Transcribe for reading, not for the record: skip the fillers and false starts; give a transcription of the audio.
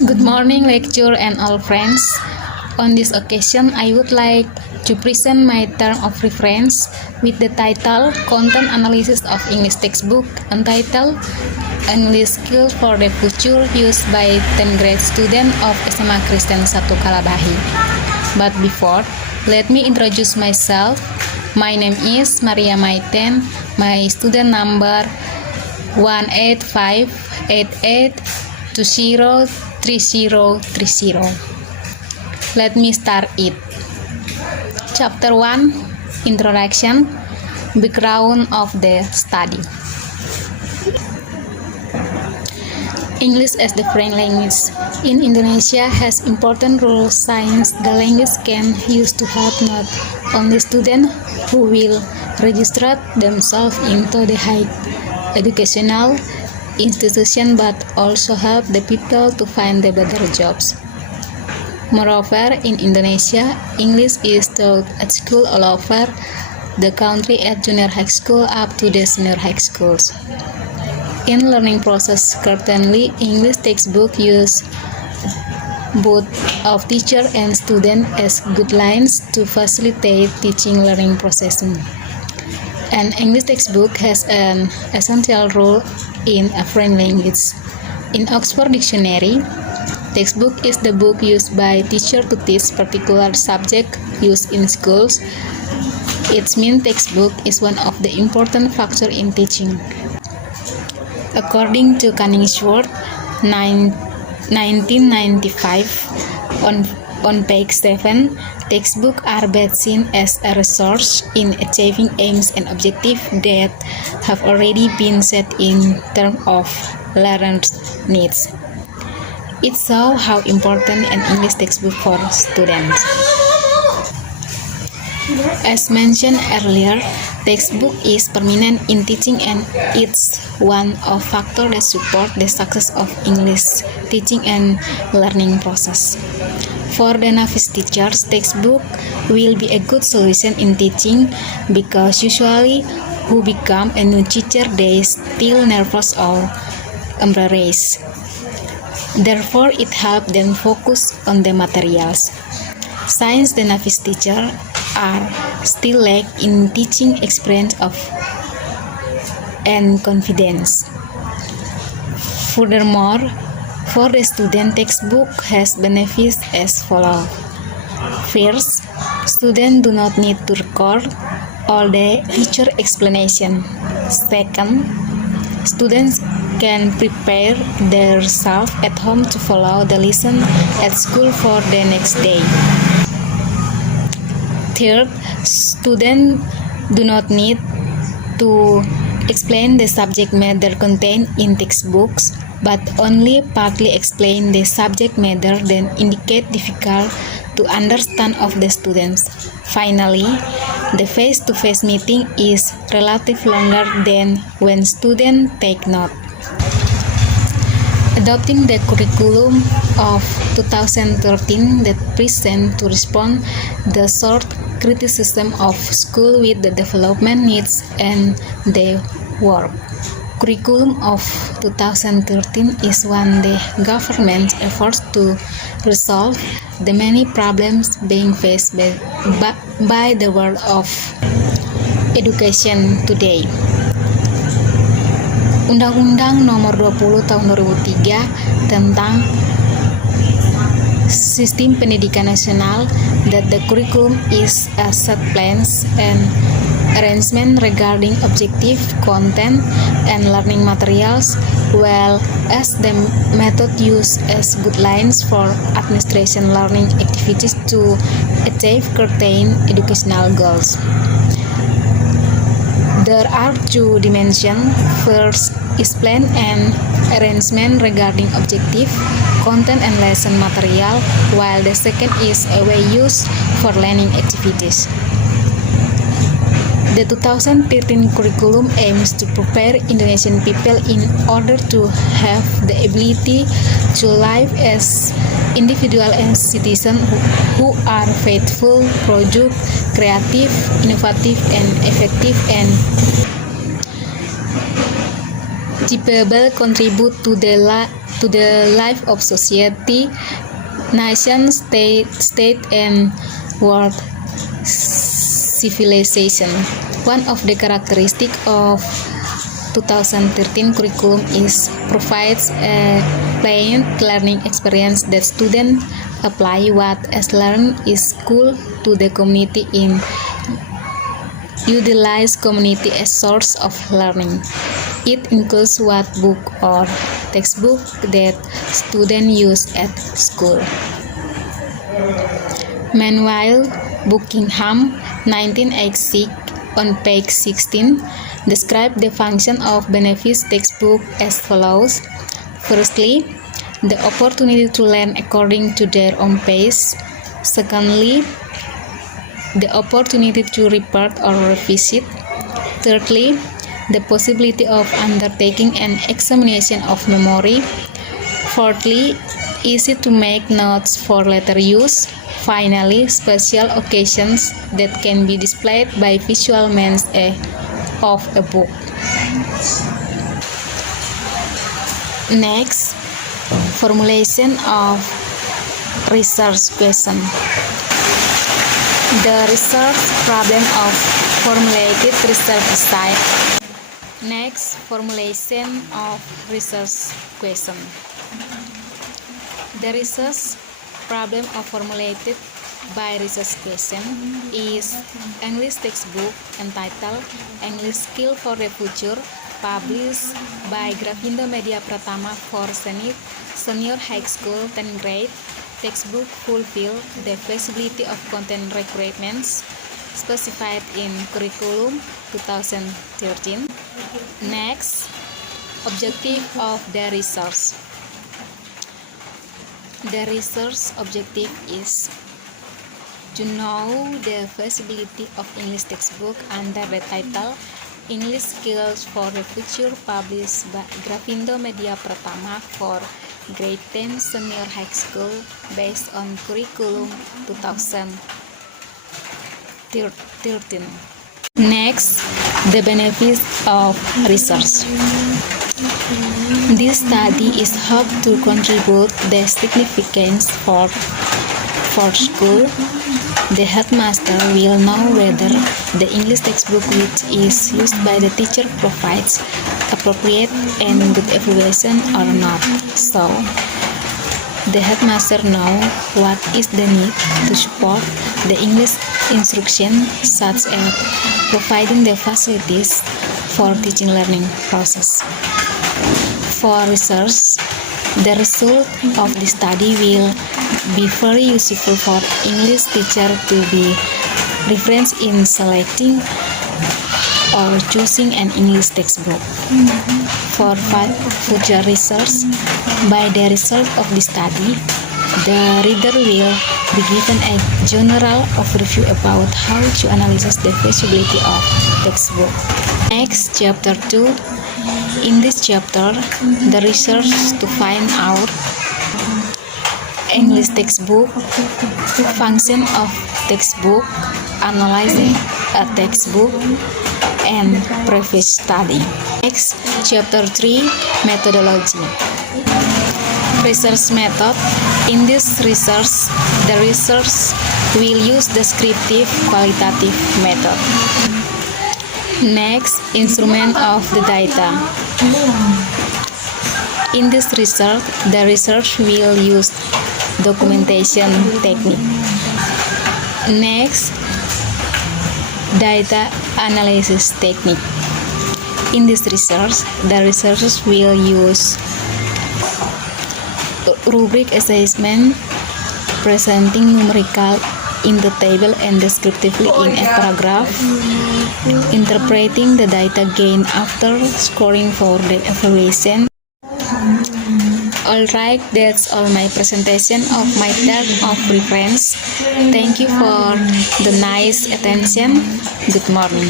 Good morning, lecturer and all friends. On this occasion, I would like to present my term of reference with the title Content Analysis of English Textbook entitled English Skills for the Future used by 10th grade student of SMA Kristen 1 Kalabahi. But before, let me introduce myself. My name is Maria Maiten. My student number 18588203030. Let me start it. Chapter 1, Introduction, Background of the Study. English as the foreign language in Indonesia has important role since the language can use to help not only students who will register themselves into the high educational institution but also help the people to find the better jobs. Moreover, in Indonesia, English is taught at school all over the country at junior high school up to the senior high schools. In learning process currently, English textbook use both of teacher and student as guidelines to facilitate teaching learning processing. An English textbook has an essential role in a foreign language. In Oxford Dictionary, textbook is the book used by teacher to teach particular subject used in schools. Its mean textbook is one of the important factors in teaching. According to Canningsworth, 1995, on page 7, textbooks are best seen as a resource in achieving aims and objectives that have already been set in terms of learners' needs. It shows how important an English textbook for students. As mentioned earlier, textbook is permanent in teaching and it's one of factors that support the success of English teaching and learning process. For the novice teachers, textbook will be a good solution in teaching because usually who become a new teacher they still nervous or embarrassed. Therefore, it helps them focus on the materials. Since the novice teacher are still lack in teaching experience and confidence. Furthermore, for the student, textbook has benefits as follows. First, students do not need to record all the teacher explanation. Second, students can prepare themselves at home to follow the lesson at school for the next day. Third, students do not need to explain the subject matter contained in textbooks, but only partly explain the subject matter then indicate difficult to understand of the students. Finally, the face-to-face meeting is relatively longer than when students take note. Adopting the curriculum of 2013 that present to respond the short criticism of school with the development needs and the work. Curriculum of 2013 is one the government's efforts to resolve the many problems being faced by the world of education today. Undang-Undang Nomor 20 Tahun 2003 tentang Sistem Pendidikan Nasional that the curriculum is a set plans and arrangement regarding objective, content, and learning materials, well as the method used as guidelines for administration learning activities to achieve certain educational goals. There are two dimensions. First is plan and arrangement regarding objective, content, and lesson material, while the second is a way used for learning activities. The 2013 curriculum aims to prepare Indonesian people in order to have the ability to live as individuals and citizens who are faithful, productive, creative, innovative, and effective, and The people contribute to the life of society, nation, state, and world civilization. One of the characteristics of 2013 curriculum is provides a planned learning experience that students apply what is learned in school to the community in utilize community as source of learning. It includes what book or textbook that students use at school. Meanwhile, Buckingham, 1986, on page 16, describe the function of benefits textbook as follows. Firstly, the opportunity to learn according to their own pace. Secondly, the opportunity to report or revisit. Thirdly, the possibility of undertaking an examination of memory. Fourthly, easy to make notes for later use. Finally, special occasions that can be displayed by visual means of a book. Next, formulation of research question. The research problem of formulated research aside. Next, formulation of research question. The research problem of formulated by research question is English textbook entitled English Skill for the Future, published by Grafindo Media Pratama for senior high school 10th grade. Textbook fulfill the feasibility of content requirements specified in curriculum 2013. Next, objective of the research. The research objective is to know the feasibility of English textbook under the title English Skills for the Future, published by Grafindo Media Pratama for grade 10 senior high school based on curriculum 2013. Next, the benefits of research. This study is hoped to contribute the significance for school. The headmaster will know whether the English textbook which is used by the teacher provides appropriate and good evaluation or not. So, the headmaster know what is the need to support the English instruction, such as providing the facilities for teaching learning process. For research, the result of the study will be very useful for English teacher to be reference in selecting or choosing an English textbook. For future research, by the result of the study, the reader will be given a general overview about how to analyze the feasibility of textbook. Next, chapter 2. In this chapter, the research to find out English textbook, function of textbook, analyzing a textbook, and previous study. Next, chapter 3, methodology. Research method. In this research, the research will use descriptive qualitative method. Next, instrument of the data. In this research, the research will use documentation technique. Next, data analysis technique. In this research, the researchers will use rubric assessment, presenting numerical in the table and descriptively in a paragraph, interpreting the data gained after scoring for the evaluation. Alright, that's all my presentation of my term of reference. Thank you for the nice attention. Good morning.